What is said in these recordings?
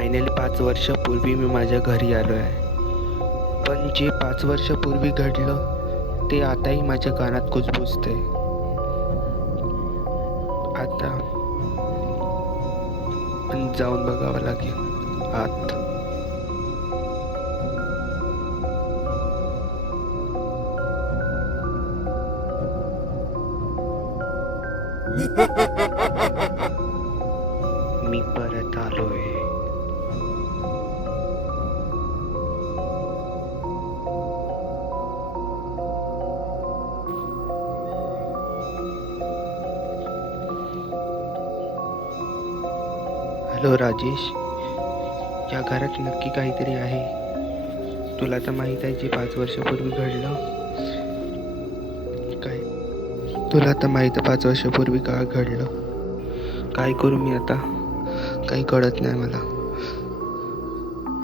Finally 5 वर्षापूर्वी मी माझ्या घरी आलो आहे. पण जे 5 वर्षापूर्वी घडलं ते आताही माझ्या कानात कुजबुजते. आता पण जाऊन बघावं लागेल आत. मी परत आलोय. हॅलो राजेश, या घरात नक्की काहीतरी आहे. तुला तर माहीत आहे जे 5 वर्षापूर्वी घडलं काय. तुला तर माहीत आहे 5 वर्षापूर्वी काय घडलं. काय करू मी आता, काही कळत नाही मला.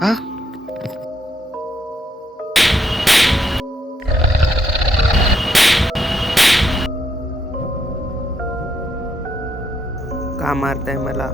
हा, का मारताय मला?